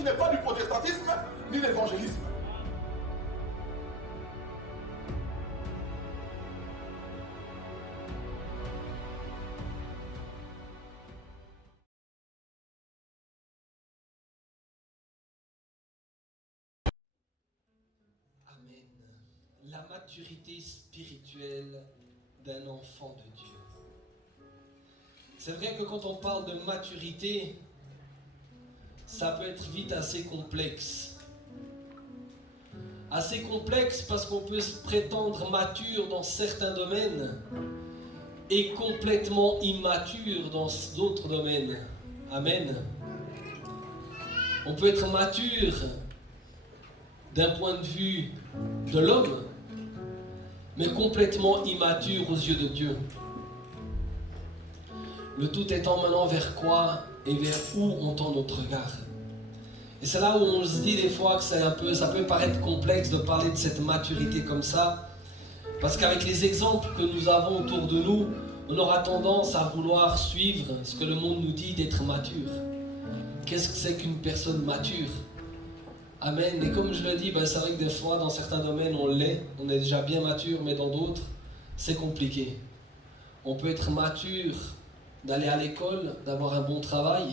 qui n'est pas du protestantisme ni de l'évangélisme. Amen. La maturité spirituelle d'un enfant de Dieu. C'est vrai que quand on parle de maturité, ça peut être vite assez complexe. Assez complexe parce qu'on peut se prétendre mature dans certains domaines et complètement immature dans d'autres domaines. Amen. On peut être mature d'un point de vue de l'homme, mais complètement immature aux yeux de Dieu. Le tout étant maintenant vers quoi et vers où on tend notre regard. Et c'est là où on se dit des fois que ça peut paraître complexe de parler de cette maturité comme ça, parce qu'avec les exemples que nous avons autour de nous, on aura tendance à vouloir suivre ce que le monde nous dit d'être mature. Qu'est-ce que c'est qu'une personne mature? Amen. Et comme je le dis, c'est vrai que des fois, dans certains domaines, on l'est, on est déjà bien mature, mais dans d'autres, c'est compliqué. On peut être mature d'aller à l'école, d'avoir un bon travail,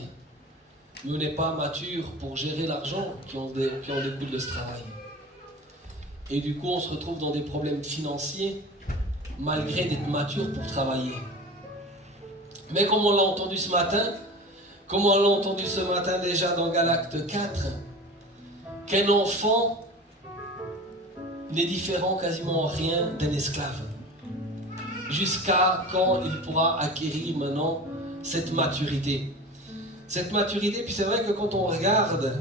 mais on n'est pas mature pour gérer l'argent qui en découle de ce travail. Et du coup, on se retrouve dans des problèmes financiers, malgré d'être mature pour travailler. Mais comme on l'a entendu ce matin, déjà dans Galates 4, qu'un enfant n'est différent quasiment en rien d'un esclave. Jusqu'à quand il pourra acquérir maintenant cette maturité. Cette maturité, puis c'est vrai que quand on regarde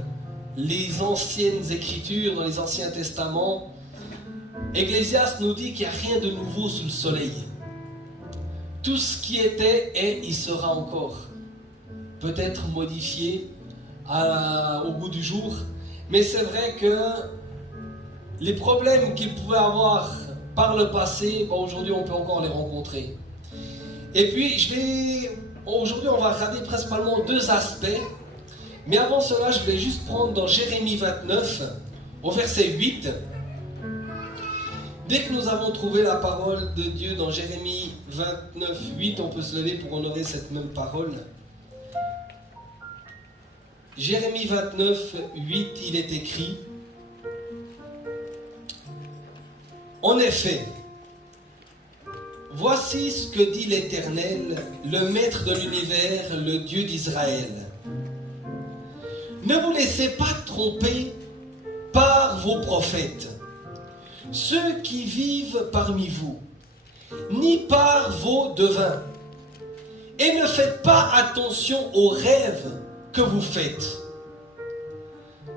les anciennes écritures, dans les anciens testaments, Ecclésiaste nous dit qu'il n'y a rien de nouveau sous le soleil. Tout ce qui était est, il sera encore. Peut-être modifié au bout du jour, mais c'est vrai que les problèmes qu'il pouvait avoir par le passé, aujourd'hui on peut encore les rencontrer. Et puis aujourd'hui on va regarder principalement deux aspects, mais avant cela je vais juste prendre dans Jérémie 29, au verset 8. Dès que nous avons trouvé la parole de Dieu dans Jérémie 29, 8, on peut se lever pour honorer cette même parole. Jérémie 29, 8, il est écrit: en effet, voici ce que dit l'Éternel, le Maître de l'univers, le Dieu d'Israël. Ne vous laissez pas tromper par vos prophètes, ceux qui vivent parmi vous, ni par vos devins, et ne faites pas attention aux rêves que vous faites.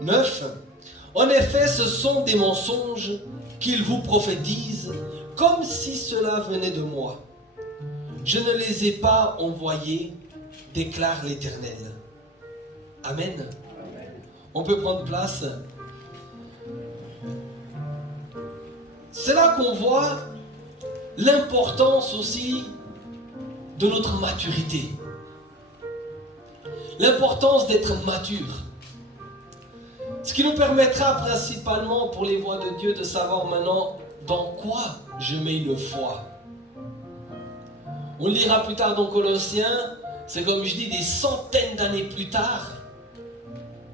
9. En effet, ce sont des mensonges qu'ils vous prophétisent, comme si cela venait de moi. Je ne les ai pas envoyés, déclare l'Éternel. Amen. Amen. On peut prendre place. C'est là qu'on voit l'importance aussi de notre maturité. L'importance d'être mature. Ce qui nous permettra principalement pour les voies de Dieu de savoir maintenant dans quoi je mets une foi. On le lira plus tard dans Colossiens, c'est comme je dis des centaines d'années plus tard,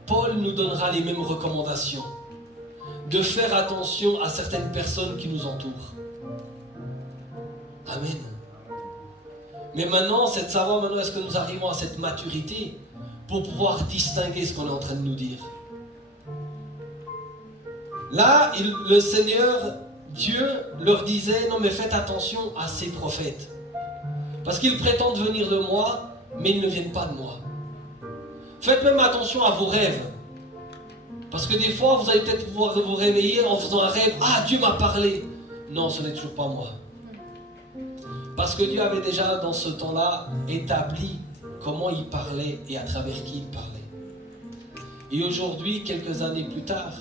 Paul nous donnera les mêmes recommandations. De faire attention à certaines personnes qui nous entourent. Amen. Mais maintenant, c'est de savoir maintenant est-ce que nous arrivons à cette maturité pour pouvoir distinguer ce qu'on est en train de nous dire. Là, le Seigneur, Dieu, leur disait, non mais faites attention à ces prophètes. Parce qu'ils prétendent venir de moi, mais ils ne viennent pas de moi. Faites même attention à vos rêves. Parce que des fois, vous allez peut-être pouvoir vous réveiller en faisant un rêve. Ah, Dieu m'a parlé. Non, ce n'est toujours pas moi. Parce que Dieu avait déjà, dans ce temps-là, établi comment il parlait et à travers qui il parlait. Et aujourd'hui, quelques années plus tard,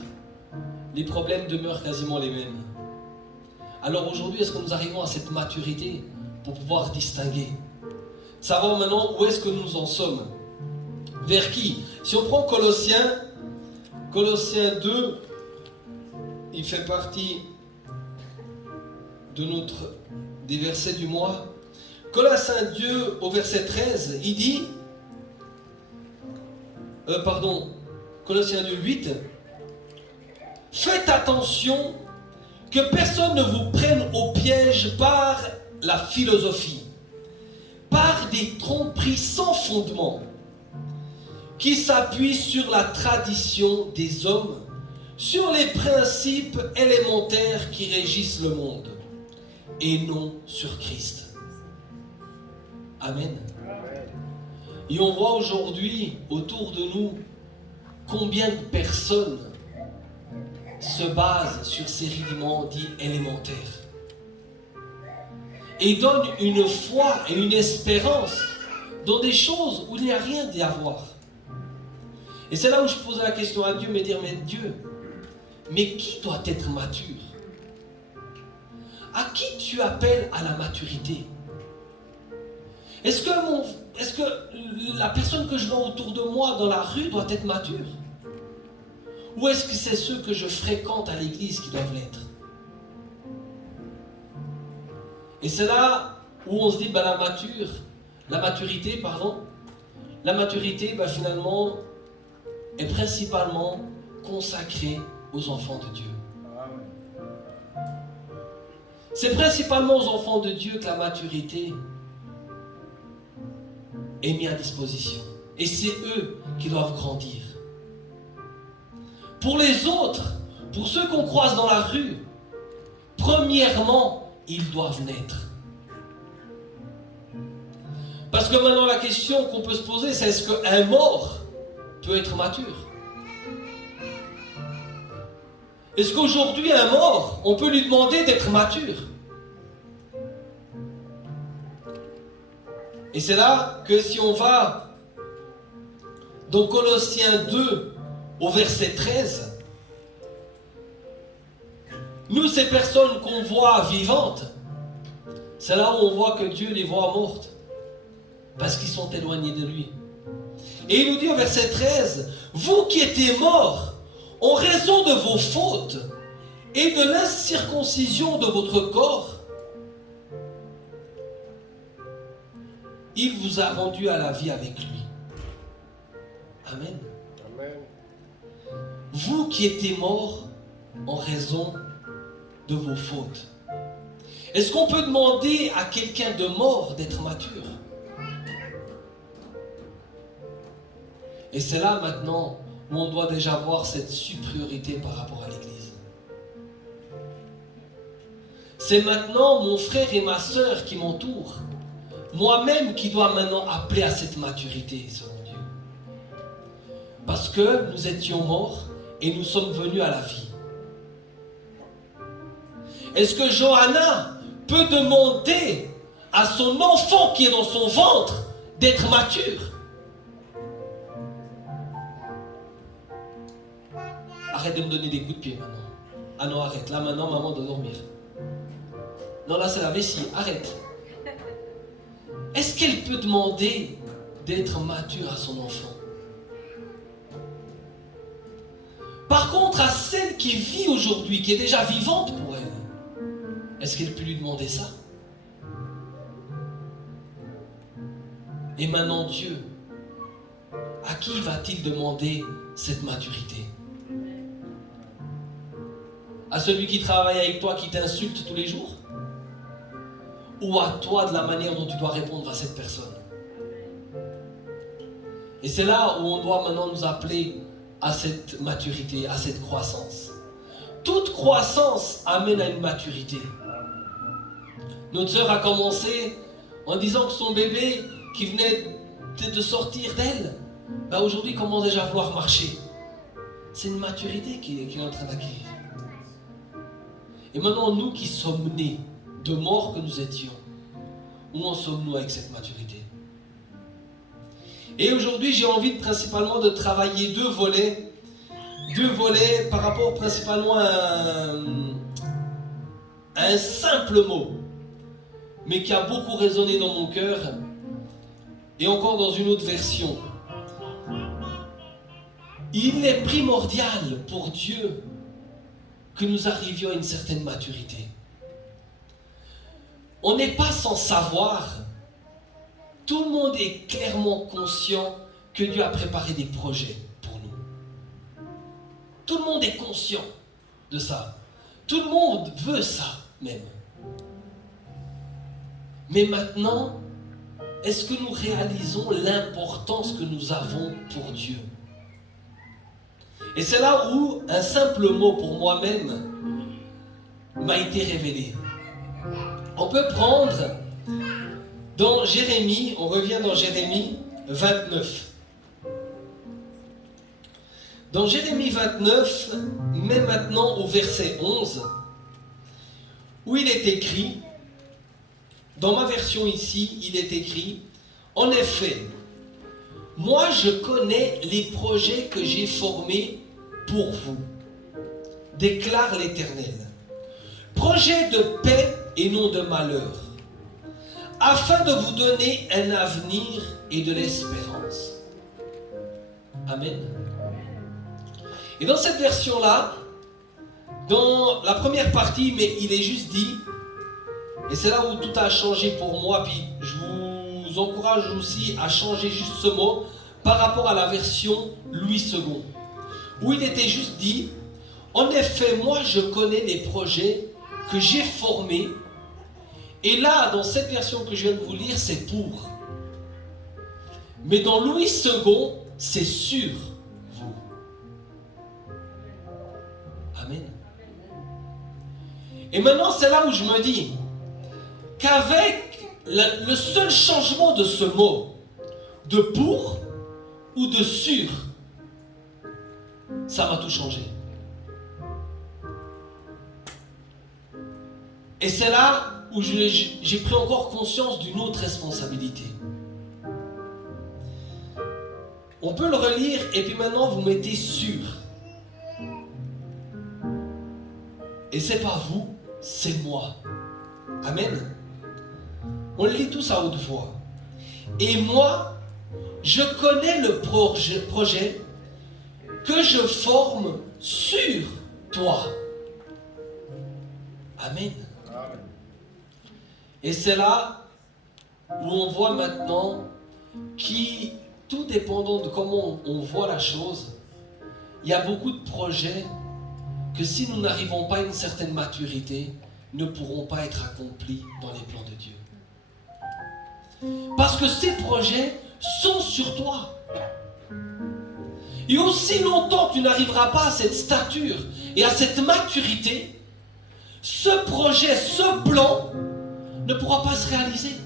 les problèmes demeurent quasiment les mêmes. Alors aujourd'hui, est-ce que nous arrivons à cette maturité pour pouvoir distinguer? Savoir maintenant où est-ce que nous en sommes. Vers qui? Si on prend Colossiens, Colossiens 2, il fait partie des versets du mois. Colossiens 2 au verset 13, il dit, Colossiens 2, 8, faites attention que personne ne vous prenne au piège par la philosophie, par des tromperies sans fondement, qui s'appuient sur la tradition des hommes, sur les principes élémentaires qui régissent le monde, et non sur Christ. Amen. Et on voit aujourd'hui autour de nous combien de personnes se basent sur ces rudiments dits élémentaires et donnent une foi et une espérance dans des choses où il n'y a rien d'y avoir. Et c'est là où je posais la question à Dieu, me dire, mais Dieu, mais qui doit être mature? À qui tu appelles à la maturité? Est-ce que la personne que je vois autour de moi dans la rue doit être mature? Ou est-ce que c'est ceux que je fréquente à l'église qui doivent l'être? Et c'est là où on se dit, la maturité, finalement, est principalement consacrée aux enfants de Dieu. C'est principalement aux enfants de Dieu que la maturité est mise à disposition. Et c'est eux qui doivent grandir. Pour les autres, pour ceux qu'on croise dans la rue, premièrement, ils doivent naître. Parce que maintenant la question qu'on peut se poser, c'est est-ce qu'un mort peut être mature? Est-ce qu'aujourd'hui un mort, on peut lui demander d'être mature? Et c'est là que si on va dans Colossiens 2 au verset 13, nous ces personnes qu'on voit vivantes, c'est là où on voit que Dieu les voit mortes parce qu'ils sont éloignés de lui. Et il nous dit au verset 13, vous qui étiez morts en raison de vos fautes et de l'incirconcision de votre corps, il vous a rendu à la vie avec lui. Amen. Amen. Vous qui étiez morts en raison de vos fautes. Est-ce qu'on peut demander à quelqu'un de mort d'être mature? Et c'est là maintenant où on doit déjà avoir cette supériorité par rapport à l'Église. C'est maintenant mon frère et ma sœur qui m'entourent, moi-même qui dois maintenant appeler à cette maturité selon Dieu. Parce que nous étions morts et nous sommes venus à la vie. Est-ce que Johanna peut demander à son enfant qui est dans son ventre d'être mature? Arrête de me donner des coups de pied maintenant. Ah non, arrête. Là maintenant, maman doit dormir. Non, là c'est la vessie. Arrête. Est-ce qu'elle peut demander d'être mature à son enfant? Par contre, à celle qui vit aujourd'hui, qui est déjà vivante pour elle, est-ce qu'elle peut lui demander ça? Et maintenant Dieu, à qui va-t-il demander cette maturité? À celui qui travaille avec toi, qui t'insulte tous les jours? Ou à toi de la manière dont tu dois répondre à cette personne? Et c'est là où on doit maintenant nous appeler à cette maturité, à cette croissance. Toute croissance amène à une maturité. Notre sœur a commencé en disant que son bébé qui venait de sortir d'elle, aujourd'hui commence déjà à vouloir marcher. C'est une maturité qu'il est en train d'acquérir. Et maintenant, nous qui sommes nés de mort que nous étions, où en sommes-nous avec cette maturité? Et aujourd'hui, j'ai envie principalement de travailler deux volets par rapport principalement à un simple mot, mais qui a beaucoup résonné dans mon cœur, et encore dans une autre version. Il est primordial pour Dieu que nous arrivions à une certaine maturité. On n'est pas sans savoir. Tout le monde est clairement conscient que Dieu a préparé des projets pour nous. Tout le monde est conscient de ça. Tout le monde veut ça même. Mais maintenant, est-ce que nous réalisons l'importance que nous avons pour Dieu? Et c'est là où un simple mot pour moi-même m'a été révélé. On peut prendre dans Jérémie, on revient dans Jérémie 29. Dans Jérémie 29, mais maintenant au verset 11, où il est écrit, dans ma version ici, il est écrit, en effet, moi je connais les projets que j'ai formés pour vous, déclare l'Éternel. Projet de paix et non de malheur, afin de vous donner un avenir et de l'espérance. Amen. Et dans cette version-là, dans la première partie, mais il est juste dit, et c'est là où tout a changé pour moi, puis je vous encourage aussi à changer juste ce mot par rapport à la version Louis II, où il était juste dit, en effet, moi je connais les projets que j'ai formés, et là, dans cette version que je viens de vous lire, c'est pour. Mais dans Louis II, c'est sur vous. Amen. Et maintenant, c'est là où je me dis qu'avec le seul changement de ce mot, de pour ou de sur, ça va tout changer. Et c'est là où j'ai pris encore conscience d'une autre responsabilité. On peut le relire et puis maintenant vous mettez sur. Et c'est pas vous, c'est moi. Amen. On le lit tous à haute voix. Et moi, je connais le projet que je forme sur toi. Amen. Et c'est là où on voit maintenant qui, tout dépendant de comment on voit la chose, il y a beaucoup de projets que si nous n'arrivons pas à une certaine maturité, ne pourront pas être accomplis dans les plans de Dieu. Parce que ces projets sont sur toi. Et aussi longtemps que tu n'arriveras pas à cette stature et à cette maturité, ce projet, ce plan ne pourra pas se réaliser.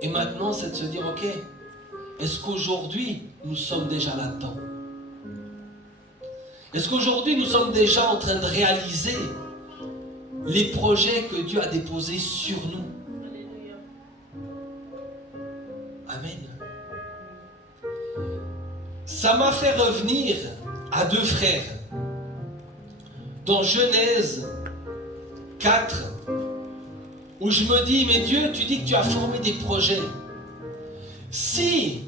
Et maintenant, c'est de se dire, ok, est-ce qu'aujourd'hui, nous sommes déjà là-dedans? Est-ce qu'aujourd'hui, nous sommes déjà en train de réaliser les projets que Dieu a déposés sur nous? Amen. Ça m'a fait revenir à deux frères. Dans Genèse 4, où je me dis, mais Dieu, tu dis que tu as formé des projets. Si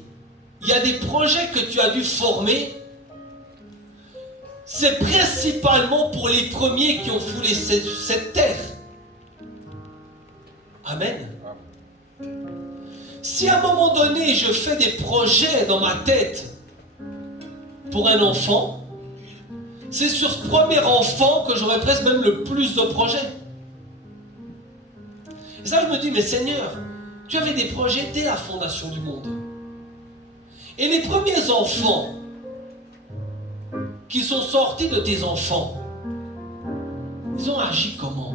il y a des projets que tu as dû former, c'est principalement pour les premiers qui ont foulé cette terre. Amen. Si à un moment donné, je fais des projets dans ma tête pour un enfant, c'est sur ce premier enfant que j'aurais presque même le plus de projets. Et ça, je me dis, mais Seigneur, tu avais des projets dès la fondation du monde. Et les premiers enfants qui sont sortis de tes enfants, ils ont agi comment?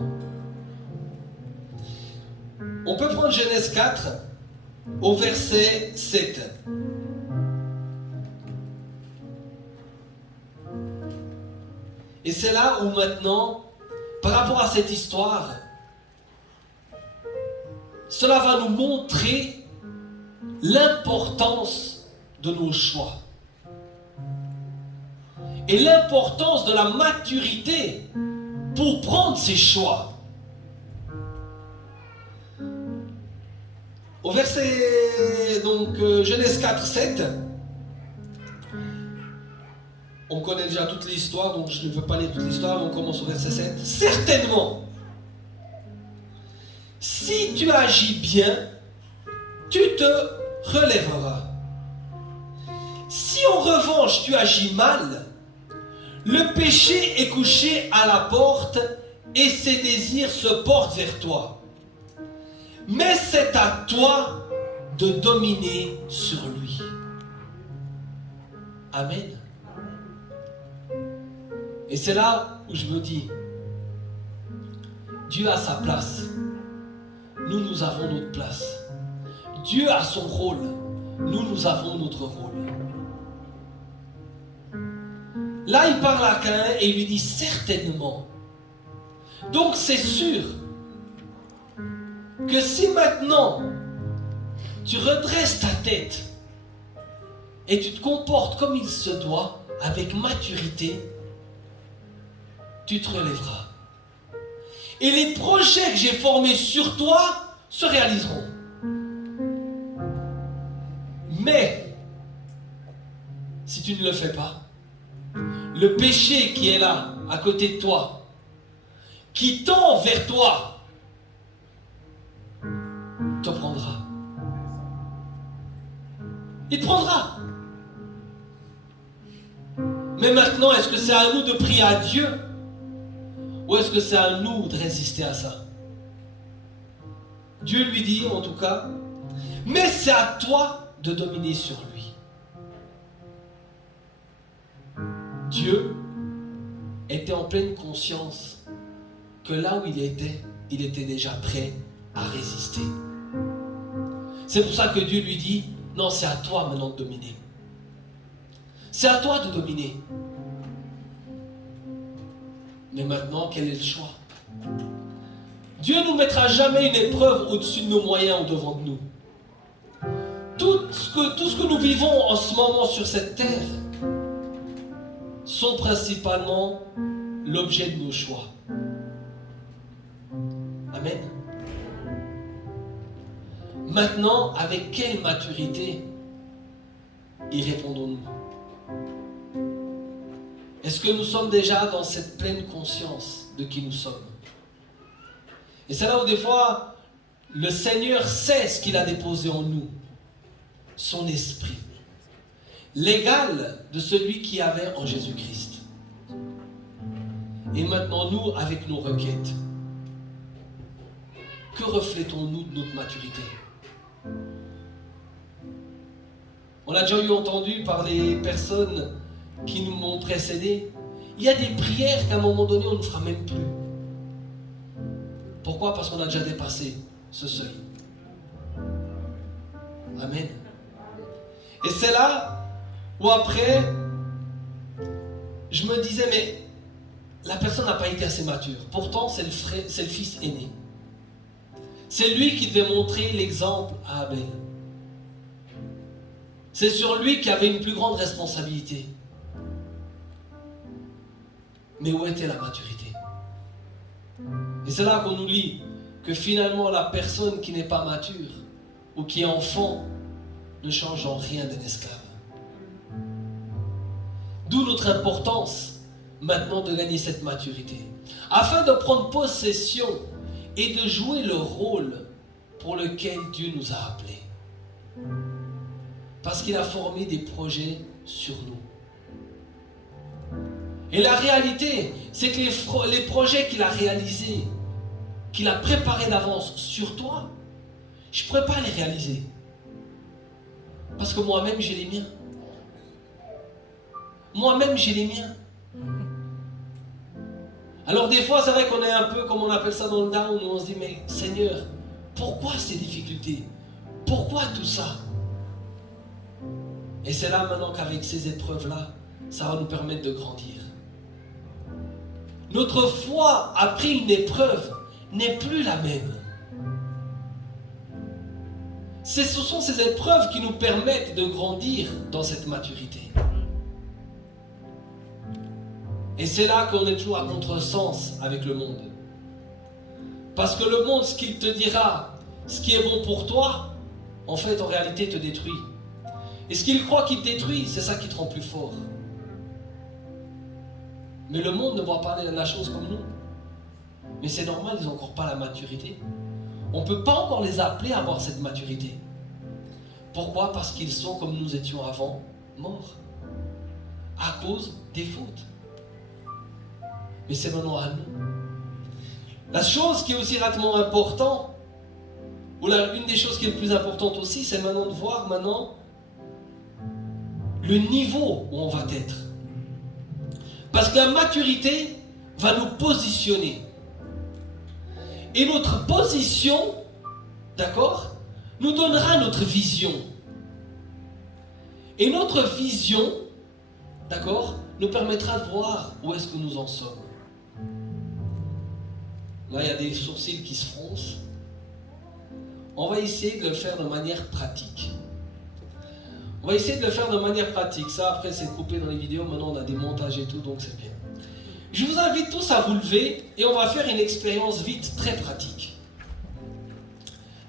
On peut prendre Genèse 4 au verset 7. Et c'est là où maintenant, par rapport à cette histoire, cela va nous montrer l'importance de nos choix. Et l'importance de la maturité pour prendre ses choix. Au verset donc Genèse 4, 7. On connaît déjà toute l'histoire, donc je ne veux pas lire toute l'histoire, on commence au verset 7. Certainement, si tu agis bien, tu te relèveras. Si en revanche tu agis mal, le péché est couché à la porte et ses désirs se portent vers toi. Mais c'est à toi de dominer sur lui. Amen. Et c'est là où je me dis, Dieu a sa place. Nous, nous avons notre place. Dieu a son rôle. Nous, nous avons notre rôle. Là, il parle à Caïn et il lui dit certainement. Donc, c'est sûr que si maintenant tu redresses ta tête et tu te comportes comme il se doit, avec maturité, tu te relèveras. Et les projets que j'ai formés sur toi se réaliseront. Mais, si tu ne le fais pas, le péché qui est là, à côté de toi, qui tend vers toi, te prendra. Il te prendra. Mais maintenant, est-ce que c'est à nous de prier à Dieu? Ou est-ce que c'est à nous de résister à ça? Dieu lui dit, en tout cas, mais c'est à toi de dominer sur lui. Dieu était en pleine conscience que là où il était déjà prêt à résister. C'est pour ça que Dieu lui dit, non, c'est à toi maintenant de dominer. C'est à toi de dominer. Mais maintenant, quel est le choix? Dieu ne nous mettra jamais une épreuve au-dessus de nos moyens ou devant de nous. Tout ce que nous vivons en ce moment sur cette terre sont principalement l'objet de nos choix. Amen. Maintenant, avec quelle maturité y répondons-nous? Est-ce que nous sommes déjà dans cette pleine conscience de qui nous sommes? Et c'est là où des fois, le Seigneur sait ce qu'il a déposé en nous, son esprit, l'égal de celui qu'il y avait en Jésus-Christ. Et maintenant, nous, avec nos requêtes, que reflétons-nous de notre maturité? On a déjà entendu par les personnes qui nous m'ont précédés. Il y a des prières qu'à un moment donné, on ne fera même plus. Pourquoi? Parce qu'on a déjà dépassé ce seuil. Amen. Et c'est là où après, je me disais, mais la personne n'a pas été assez mature. Pourtant, c'est le fils aîné. C'est lui qui devait montrer l'exemple à Abel. C'est sur lui qui avait une plus grande responsabilité. Mais où était la maturité? Et c'est là qu'on nous lit que finalement la personne qui n'est pas mature ou qui est enfant ne change en rien d'un esclave. D'où notre importance maintenant de gagner cette maturité, afin de prendre possession et de jouer le rôle pour lequel Dieu nous a appelés. Parce qu'il a formé des projets sur nous. Et la réalité, c'est que les projets qu'il a réalisés, qu'il a préparés d'avance sur toi, je ne pourrais pas les réaliser. Parce que moi-même, j'ai les miens. Moi-même, j'ai les miens. Alors des fois, c'est vrai qu'on est un peu, comme on appelle ça dans le down, où on se dit, mais Seigneur, pourquoi ces difficultés? Pourquoi tout ça? Et c'est là maintenant qu'avec ces épreuves-là, ça va nous permettre de grandir. Notre foi, après une épreuve, n'est plus la même. Ce sont ces épreuves qui nous permettent de grandir dans cette maturité. Et c'est là qu'on est toujours à contresens avec le monde. Parce que le monde, ce qu'il te dira, ce qui est bon pour toi, en fait, en réalité, te détruit. Et ce qu'il croit qu'il te détruit, c'est ça qui te rend plus fort. Mais le monde ne voit pas la chose comme nous. Mais c'est normal, ils n'ont encore pas la maturité. On ne peut pas encore les appeler à avoir cette maturité. Pourquoi? Parce qu'ils sont comme nous étions avant, morts. À cause des fautes. Mais c'est maintenant à nous. La chose qui est aussi relativement importante, ou une des choses qui est le plus importante aussi, c'est maintenant de voir le niveau où on va être. Parce que la maturité va nous positionner. Et notre position, d'accord, nous donnera notre vision. Et notre vision, d'accord, nous permettra de voir où est-ce que nous en sommes. Là, il y a des sourcils qui se froncent. On va essayer de le faire de manière pratique. On va essayer de le faire de manière pratique. Ça, après, c'est coupé dans les vidéos. Maintenant, on a des montages et tout, donc c'est bien. Je vous invite tous à vous lever et on va faire une expérience vite, très pratique.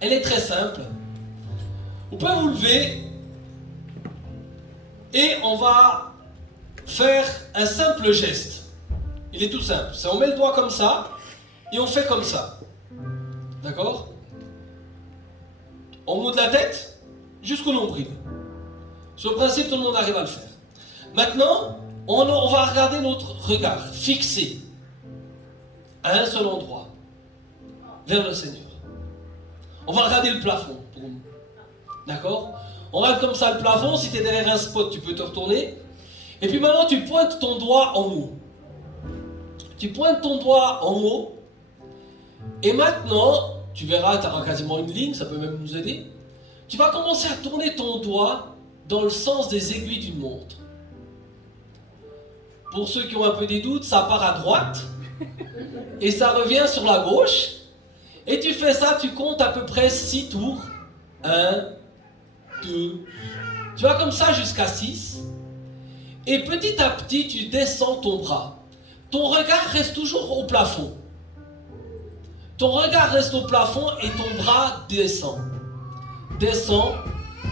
Elle est très simple. Vous pouvez vous lever et on va faire un simple geste. Il est tout simple. C'est on met le doigt comme ça et on fait comme ça. D'accord? En haut de la tête jusqu'au nombril. Sur le principe, tout le monde arrive à le faire. Maintenant, on va regarder notre regard fixé à un seul endroit, vers le Seigneur. On va regarder le plafond pour nous. D'accord? On regarde comme ça le plafond. Si tu es derrière un spot, tu peux te retourner. Et puis maintenant, tu pointes ton doigt en haut. Tu pointes ton doigt en haut. Et maintenant, tu verras, tu auras quasiment une ligne, ça peut même nous aider. Tu vas commencer à tourner ton doigt dans le sens des aiguilles d'une montre. Pour ceux qui ont un peu des doutes, ça part à droite et ça revient sur la gauche. Et tu fais ça, tu comptes à peu près 6 tours. 1, 2. Tu vas comme ça jusqu'à 6. Et petit à petit, tu descends ton bras. Ton regard reste toujours au plafond. Ton regard reste au plafond et ton bras descend. Descend,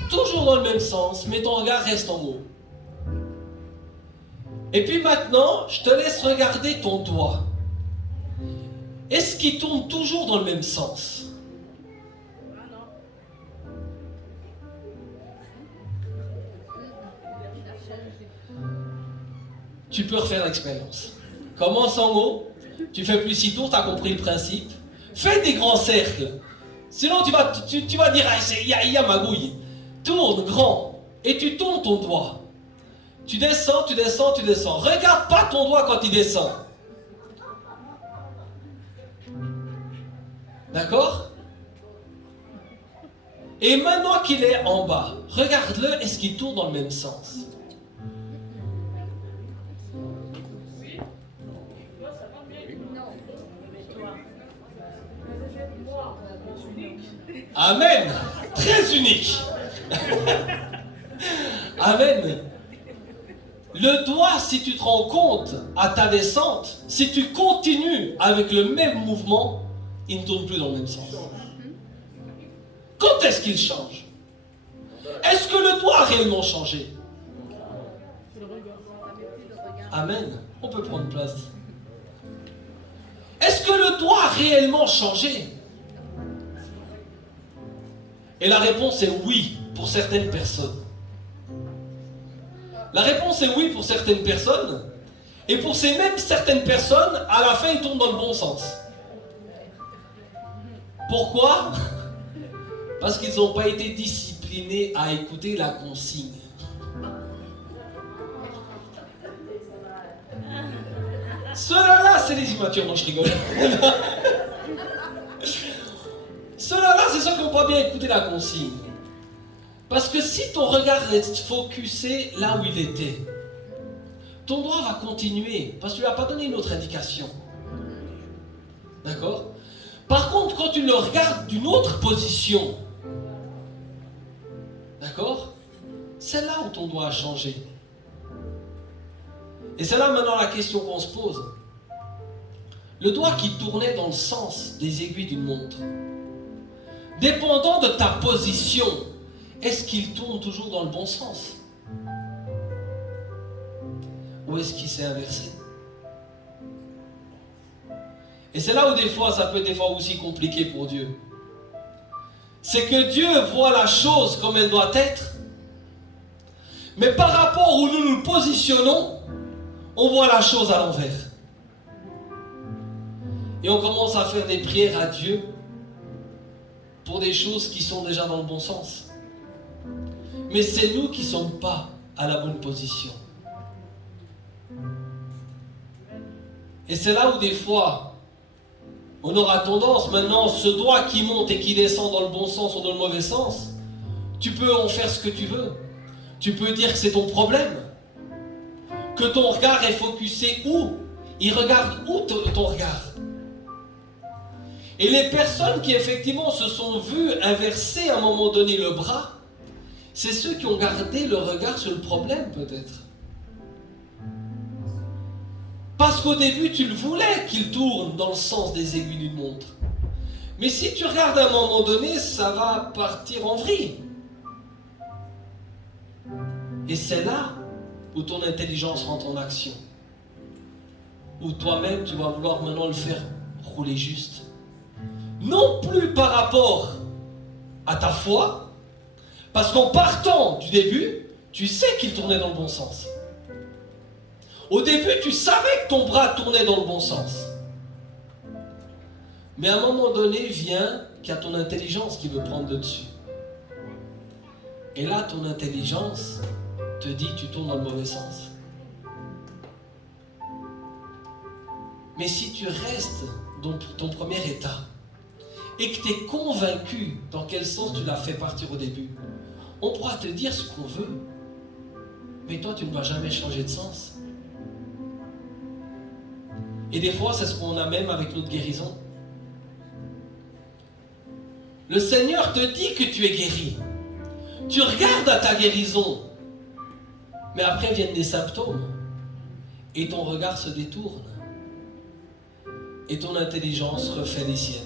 toujours dans le même sens, mais ton regard reste en haut. Et puis maintenant, je te laisse regarder ton doigt. Est-ce qu'il tourne toujours dans le même sens? Tu peux refaire l'expérience. Commence en haut, tu fais plus 6 tours, tu as compris le principe. Fais des grands cercles. Sinon tu vas dire, il y a magouille. Tourne grand et tu tournes ton doigt. Tu descends, tu descends, tu descends. Regarde pas ton doigt quand il descend. D'accord? Et maintenant qu'il est en bas, regarde-le, est-ce qu'il tourne dans le même sens? Amen. Très unique. Amen. Le doigt, si tu te rends compte à ta descente, si tu continues avec le même mouvement, il ne tourne plus dans le même sens. Quand est-ce qu'il change? Est-ce que le doigt a réellement changé? Amen. On peut prendre place. Est-ce que le doigt a réellement changé? Et la réponse est oui pour certaines personnes. La réponse est oui pour certaines personnes. Et pour ces mêmes certaines personnes, à la fin, ils tournent dans le bon sens. Pourquoi? Parce qu'ils n'ont pas été disciplinés à écouter la consigne. Ceux-là, c'est les immatures. Non, je rigole. Ceux-là, c'est ceux qui n'ont pas bien écouté la consigne. Parce que si ton regard reste focusé là où il était, ton doigt va continuer, parce que tu ne lui as pas donné une autre indication. D'accord? Par contre, quand tu le regardes d'une autre position, d'accord? C'est là où ton doigt a changé. Et c'est là maintenant la question qu'on se pose. Le doigt qui tournait dans le sens des aiguilles d'une montre, dépendant de ta position, est-ce qu'il tourne toujours dans le bon sens? Ou est-ce qu'il s'est inversé? Et c'est là où des fois, ça peut être des fois aussi compliqué pour Dieu. C'est que Dieu voit la chose comme elle doit être, mais par rapport où nous nous positionnons, on voit la chose à l'envers. Et on commence à faire des prières à Dieu pour des choses qui sont déjà dans le bon sens. Mais c'est nous qui ne sommes pas à la bonne position. Et c'est là où des fois, on aura tendance maintenant, ce doigt qui monte et qui descend dans le bon sens ou dans le mauvais sens, tu peux en faire ce que tu veux. Tu peux dire que c'est ton problème. Que ton regard est focusé où? Il regarde où ton regard? Et les personnes qui effectivement se sont vues inverser à un moment donné le bras, c'est ceux qui ont gardé le regard sur le problème peut-être. Parce qu'au début tu le voulais qu'il tourne dans le sens des aiguilles d'une montre. Mais si tu regardes à un moment donné, ça va partir en vrille. Et c'est là où ton intelligence rentre en action. Où toi-même tu vas vouloir maintenant le faire rouler juste. Non plus par rapport à ta foi, parce qu'en partant du début, tu sais qu'il tournait dans le bon sens. Au début, tu savais que ton bras tournait dans le bon sens. Mais à un moment donné, vient qu'il y a ton intelligence qui veut prendre le dessus. Et là, ton intelligence te dit que tu tournes dans le mauvais sens. Mais si tu restes dans ton premier état, et que tu es convaincu dans quel sens tu l'as fait partir au début, on pourra te dire ce qu'on veut, mais toi tu ne vas jamais changer de sens. Et des fois c'est ce qu'on a même avec notre guérison. Le Seigneur te dit que tu es guéri. Tu regardes à ta guérison, mais après viennent des symptômes, et ton regard se détourne, et ton intelligence refait les siennes.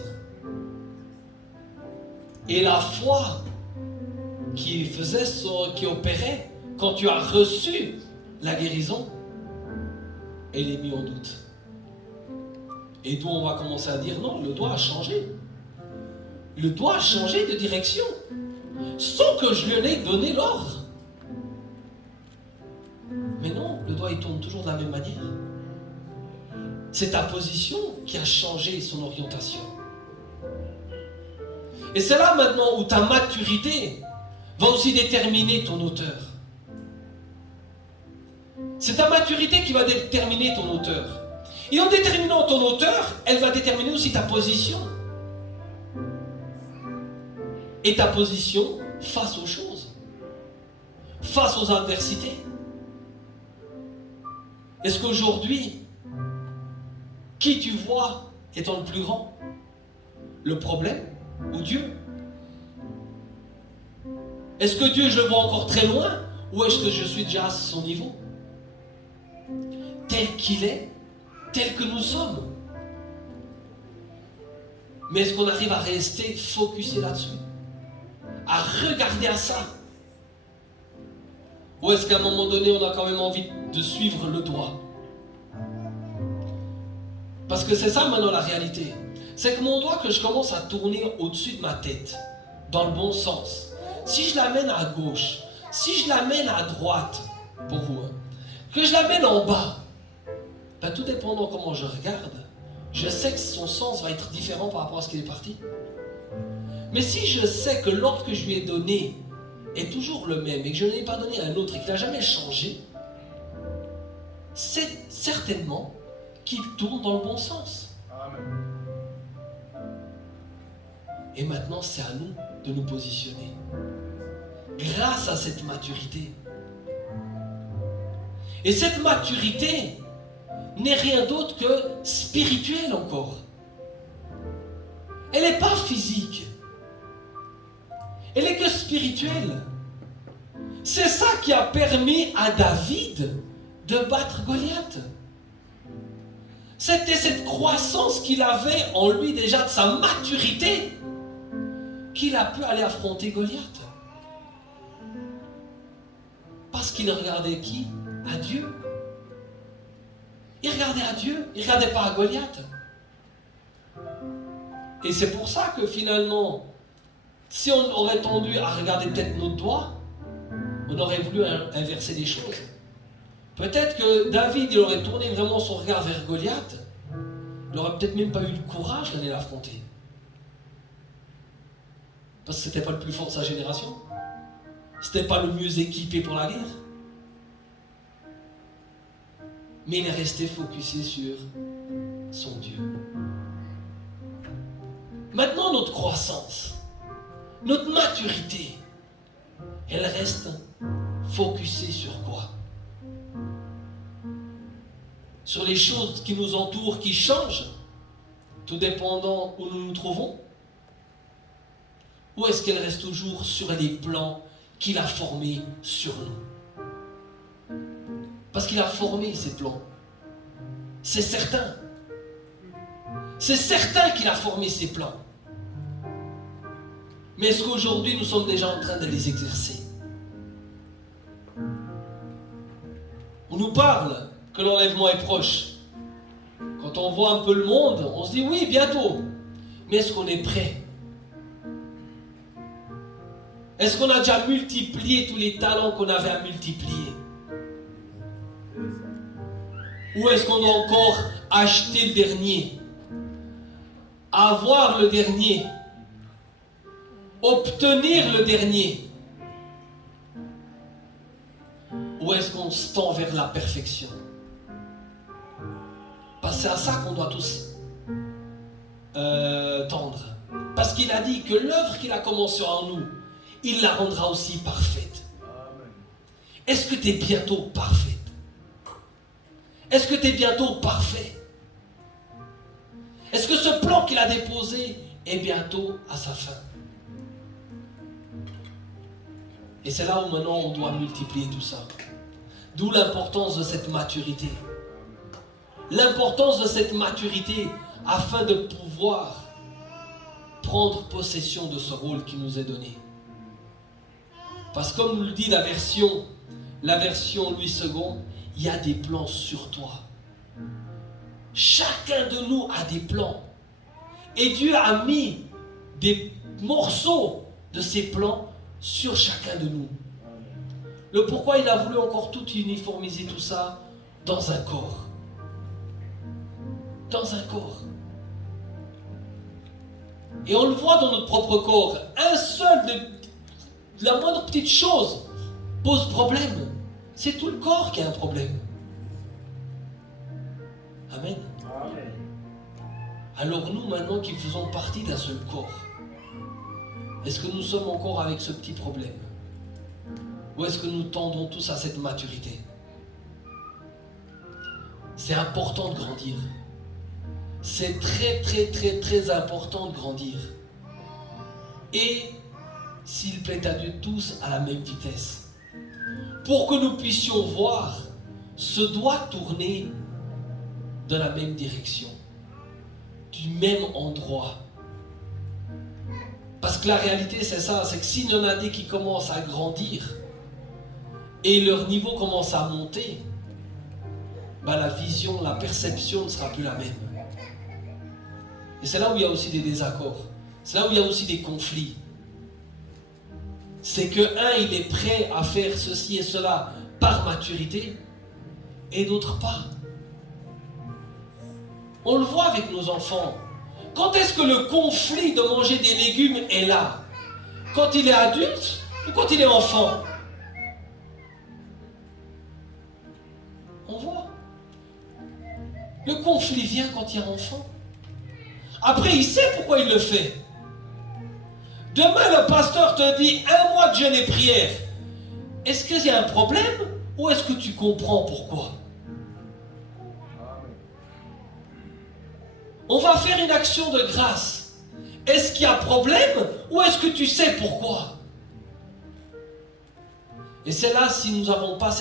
Et la foi qui opérait quand tu as reçu la guérison, elle est mise en doute. Et d'où on va commencer à dire non, le doigt a changé. Le doigt a changé de direction sans que je lui ai donné l'ordre. Mais non, le doigt il tourne toujours de la même manière. C'est ta position qui a changé son orientation. Et c'est là maintenant où ta maturité va aussi déterminer ton hauteur. C'est ta maturité qui va déterminer ton hauteur. Et en déterminant ton hauteur, elle va déterminer aussi ta position. Et ta position face aux choses. Face aux adversités. Est-ce qu'aujourd'hui, qui tu vois étant le plus grand? Le problème ou Dieu? Est-ce que Dieu, je le vois encore très loin, ou est-ce que je suis déjà à son niveau? Tel qu'il est, tel que nous sommes. Mais est-ce qu'on arrive à rester focusé là-dessus? À regarder à ça? Ou est-ce qu'à un moment donné, on a quand même envie de suivre le doigt? Parce que c'est ça maintenant la réalité. C'est que mon doigt, que je commence à tourner au-dessus de ma tête, dans le bon sens. Si je l'amène à gauche, si je l'amène à droite, pour vous, que je l'amène en bas, ben tout dépendant comment je regarde, je sais que son sens va être différent par rapport à ce qu'il est parti. Mais si je sais que l'ordre que je lui ai donné est toujours le même et que je ne l'ai pas donné à un autre et qu'il n'a jamais changé, c'est certainement qu'il tourne dans le bon sens. Amen. Et maintenant, c'est à nous de nous positionner. Grâce à cette maturité. Et cette maturité n'est rien d'autre que spirituelle encore. Elle n'est pas physique. Elle n'est que spirituelle. C'est ça qui a permis à David de battre Goliath. C'était cette croissance qu'il avait en lui déjà, de sa maturité, qu'il a pu aller affronter Goliath. qu'il regardait qui? À Dieu. Il regardait à Dieu, il ne regardait pas à Goliath. Et c'est pour ça que finalement, si on aurait tendu à regarder peut-être notre doigt, on aurait voulu inverser les choses. Peut-être que David, il aurait tourné vraiment son regard vers Goliath, il n'aurait peut-être même pas eu le courage d'aller l'affronter. Parce que ce n'était pas le plus fort de sa génération. Ce n'était pas le mieux équipé pour la guerre. Mais il est resté focusé sur son Dieu. Maintenant, notre croissance, notre maturité, elle reste focusée sur quoi? Sur les choses qui nous entourent, qui changent, tout dépendant où nous nous trouvons? Ou est-ce qu'elle reste toujours sur les plans qu'il a formés sur nous? Parce qu'il a formé ces plans. C'est certain. C'est certain qu'il a formé ces plans. Mais est-ce qu'aujourd'hui nous sommes déjà en train de les exercer? On nous parle que l'enlèvement est proche. Quand on voit un peu le monde, on se dit oui, bientôt. Mais est-ce qu'on est prêt? Est-ce qu'on a déjà multiplié tous les talents qu'on avait à multiplier? Ou est-ce qu'on doit encore acheter le dernier? Avoir le dernier? Obtenir le dernier? Ou est-ce qu'on se tend vers la perfection? Parce que c'est à ça qu'on doit tous tendre. Parce qu'il a dit que l'œuvre qu'il a commencée en nous, il la rendra aussi parfaite. Est-ce que tu es bientôt parfaite? Est-ce que tu es bientôt parfait? Est-ce que ce plan qu'il a déposé est bientôt à sa fin? Et c'est là où maintenant on doit multiplier tout ça. D'où l'importance de cette maturité. L'importance de cette maturité afin de pouvoir prendre possession de ce rôle qui nous est donné. Parce que comme nous le dit la version Louis II, il y a des plans sur toi. Chacun de nous a des plans. Et Dieu a mis des morceaux de ces plans sur chacun de nous. Le pourquoi il a voulu encore tout uniformiser tout ça dans un corps. Dans un corps. Et on le voit dans notre propre corps. Un seul de la moindre petite chose pose problème. C'est tout le corps qui a un problème. Amen. Amen. Alors nous, maintenant qui faisons partie d'un seul corps, est-ce que nous sommes encore avec ce petit problème? Ou est-ce que nous tendons tous à cette maturité? C'est important de grandir. C'est très très très très important de grandir. Et s'il plaît à Dieu, tous à la même vitesse. Pour que nous puissions voir ce doigt tourner dans la même direction, du même endroit. Parce que la réalité c'est ça, c'est que s'il y en a des qui commencent à grandir et leur niveau commence à monter, la vision, la perception ne sera plus la même. Et c'est là où il y a aussi des désaccords, c'est là où il y a aussi des conflits. C'est que un, il est prêt à faire ceci et cela par maturité, et d'autres pas. On le voit avec nos enfants. Quand est-ce que le conflit de manger des légumes est là? Quand il est adulte ou quand il est enfant? On voit. Le conflit vient quand il est enfant. Après, il sait pourquoi il le fait. Demain, le pasteur te dit 1 mois de jeûne et prière. Est-ce qu'il y a un problème ou est-ce que tu comprends pourquoi? On va faire une action de grâce. Est-ce qu'il y a problème ou est-ce que tu sais pourquoi? Et c'est là, si nous n'avons pas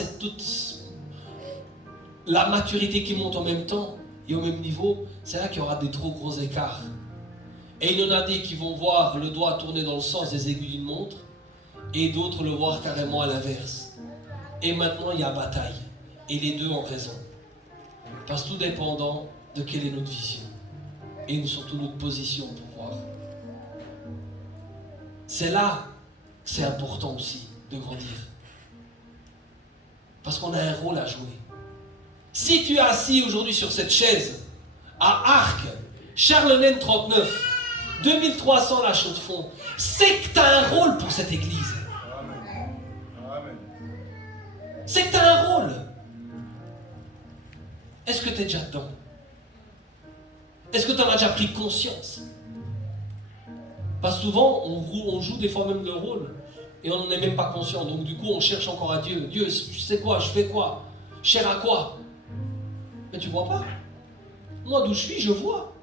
la maturité qui monte en même temps et au même niveau, c'est là qu'il y aura des trop gros écarts. Et il y en a des qui vont voir le doigt tourner dans le sens des aiguilles d'une montre et d'autres le voir carrément à l'inverse. et maintenant il y a bataille. Et les deux ont raison. Parce que tout dépendant de quelle est notre vision. Et surtout notre position au pouvoir. C'est là que c'est important aussi de grandir. Parce qu'on a un rôle à jouer. Si tu es assis aujourd'hui sur cette chaise, à Arc, Charlemagne 39, 2300 la chaux de fond, c'est que tu as un rôle pour cette église. Amen. Amen. C'est que tu as un rôle. Est-ce que tu es déjà dedans? Est-ce que tu en as déjà pris conscience? Parce que souvent, on joue des fois même le rôle et on n'en est même pas conscient. Donc du coup, on cherche encore à Dieu. Dieu, tu sais quoi? Je fais quoi? Cher à quoi? Mais tu vois pas. Moi, d'où je suis, je vois.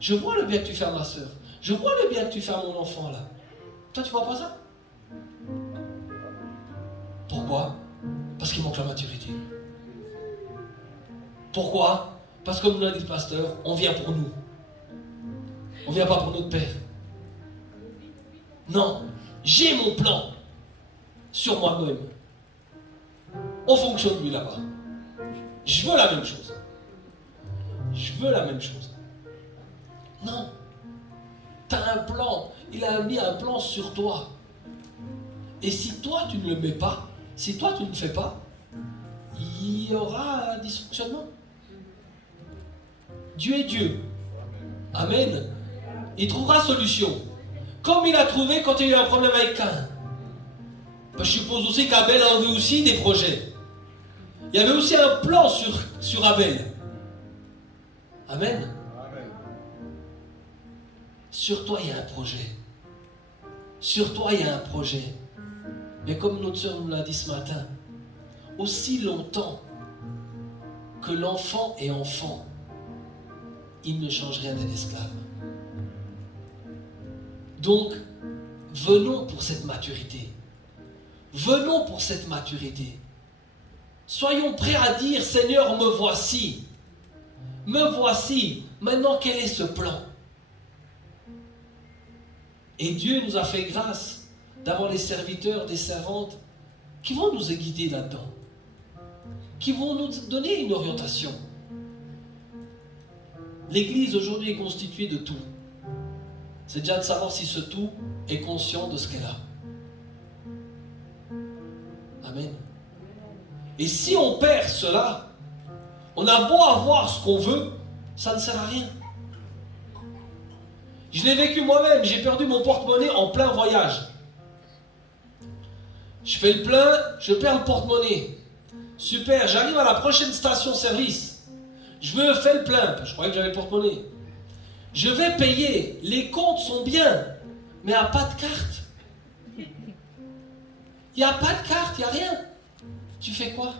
Je vois le bien que tu fais à ma soeur. Je vois le bien que tu fais à mon enfant là. Toi, tu vois pas ça? Pourquoi? Parce qu'il manque la maturité. Pourquoi? Parce que comme nous l'a dit le pasteur, on vient pour nous. On ne vient pas pour notre père. Non, j'ai mon plan sur moi-même. On fonctionne lui là-bas. Je veux la même chose. Je veux la même chose. Non. Tu as un plan. Il a mis un plan sur toi. Et si toi tu ne le mets pas, si toi tu ne le fais pas, il y aura un dysfonctionnement. Dieu est Dieu. Amen. Il trouvera solution. Comme il a trouvé quand il y a eu un problème avec Cain. Je suppose aussi qu'Abel avait aussi des projets. Il y avait aussi un plan sur Abel. Amen. Amen. Sur toi, il y a un projet. Sur toi, il y a un projet. Mais comme notre sœur nous l'a dit ce matin, aussi longtemps que l'enfant est enfant, il ne change rien d'un esclave. Donc, venons pour cette maturité. Venons pour cette maturité. Soyons prêts à dire, Seigneur, me voici. Me voici. Maintenant, quel est ce plan? Et Dieu nous a fait grâce d'avoir les serviteurs, des servantes qui vont nous guider là-dedans. Qui vont nous donner une orientation. L'Église aujourd'hui est constituée de tout. C'est déjà de savoir si ce tout est conscient de ce qu'elle a. Amen. Et si on perd cela, on a beau avoir ce qu'on veut, ça ne sert à rien. Je l'ai vécu moi-même, j'ai perdu mon porte-monnaie en plein voyage. Je fais le plein, je perds le porte-monnaie. Super, j'arrive à la prochaine station-service. Je veux faire le plein, je croyais que j'avais le porte-monnaie. Je vais payer, les comptes sont bien, mais il n'y a pas de carte. Il n'y a pas de carte, il n'y a rien. Tu fais quoi?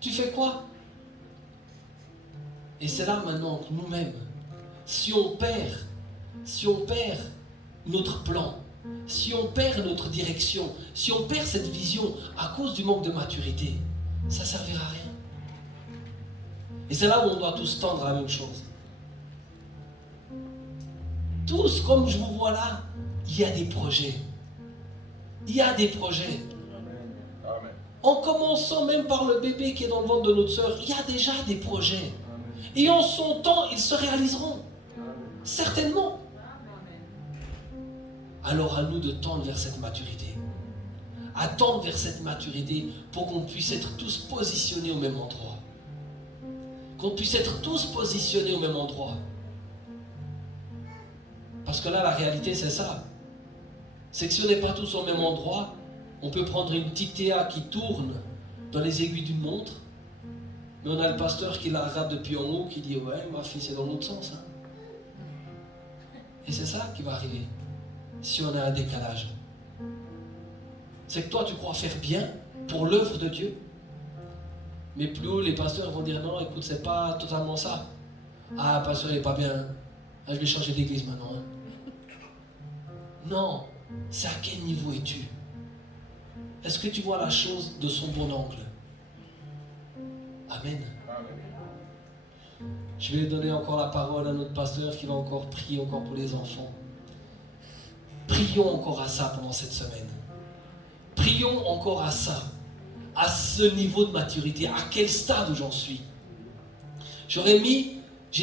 Tu fais quoi? Et c'est là maintenant que nous-mêmes, si on perd notre plan, si on perd notre direction, si on perd cette vision à cause du manque de maturité, ça ne servira à rien. Et c'est là où on doit tous tendre à la même chose. Tous, comme je vous vois là, il y a des projets. Il y a des projets. Amen. En commençant même par le bébé qui est dans le ventre de notre sœur, il y a déjà des projets. Et en son temps, ils se réaliseront. Certainement. Alors à nous de tendre vers cette maturité. À tendre vers cette maturité pour qu'on puisse être tous positionnés au même endroit. Qu'on puisse être tous positionnés au même endroit. Parce que là, la réalité, c'est ça. C'est que si on n'est pas tous au même endroit, on peut prendre une petite théa qui tourne dans les aiguilles d'une montre, mais on a le pasteur qui la regarde depuis en haut, qui dit « Ouais, ma fille, c'est dans l'autre sens. Hein. » Et c'est ça qui va arriver, si on a un décalage. C'est que toi, tu crois faire bien pour l'œuvre de Dieu, mais plus haut, les pasteurs vont dire « Non, écoute, c'est pas totalement ça. Ah, le pasteur, il n'est pas bien. Hein. Ah, je vais changer d'église maintenant. Hein. » Non, c'est à quel niveau es-tu? Est-ce que tu vois la chose de son bon angle? Amen. Je vais donner encore la parole à notre pasteur qui va encore prier encore pour les enfants. Prions encore à ça pendant cette semaine. Prions prions encore à ça, à ce niveau de maturité, à quel stade où j'en suis. J'ai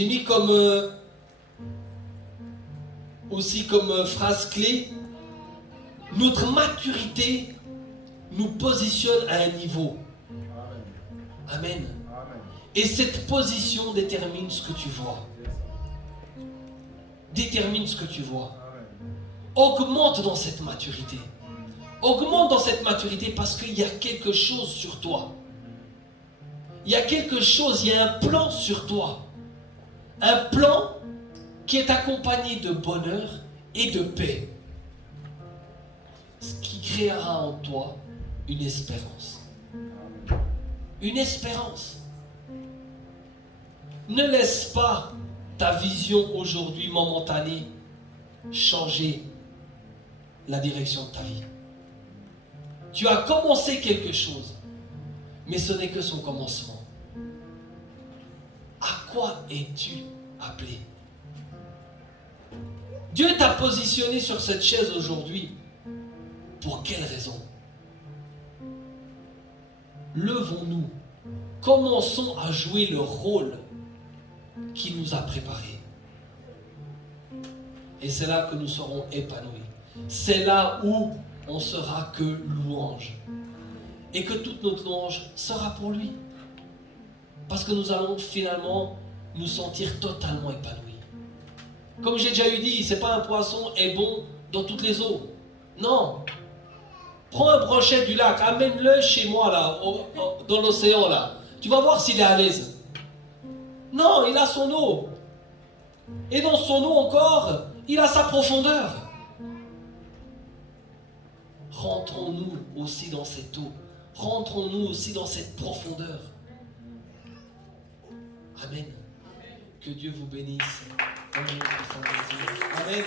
mis comme aussi comme phrase clé, notre maturité nous positionne à un niveau. Amen. Amen. Amen. Et cette position détermine ce que tu vois. Détermine ce que tu vois. Amen. Augmente dans cette maturité. Augmente dans cette maturité parce qu'il y a quelque chose sur toi. Il y a quelque chose, il y a un plan sur toi. Un plan qui est accompagné de bonheur et de paix. Ce qui créera en toi une espérance. Une espérance. Ne laisse pas ta vision aujourd'hui momentanée changer la direction de ta vie. Tu as commencé quelque chose, mais ce n'est que son commencement. À quoi es-tu appelé? Dieu t'a positionné sur cette chaise aujourd'hui. Pour quelle raison? Levons-nous. Commençons à jouer le rôle qui nous a préparés. Et c'est là que nous serons épanouis. C'est là où on sera que louange. Et que toute notre louange sera pour lui. Parce que nous allons finalement nous sentir totalement épanouis. Comme j'ai déjà dit, c'est pas un poisson est bon dans toutes les eaux. Non. Prends un brochet du lac, amène-le chez moi là, dans l'océan là. Tu vas voir s'il est à l'aise. Non, il a son eau. Et dans son eau encore, il a sa profondeur. Rentrons-nous aussi dans cette eau. Rentrons-nous aussi dans cette profondeur. Amen. Que Dieu vous bénisse. Amen.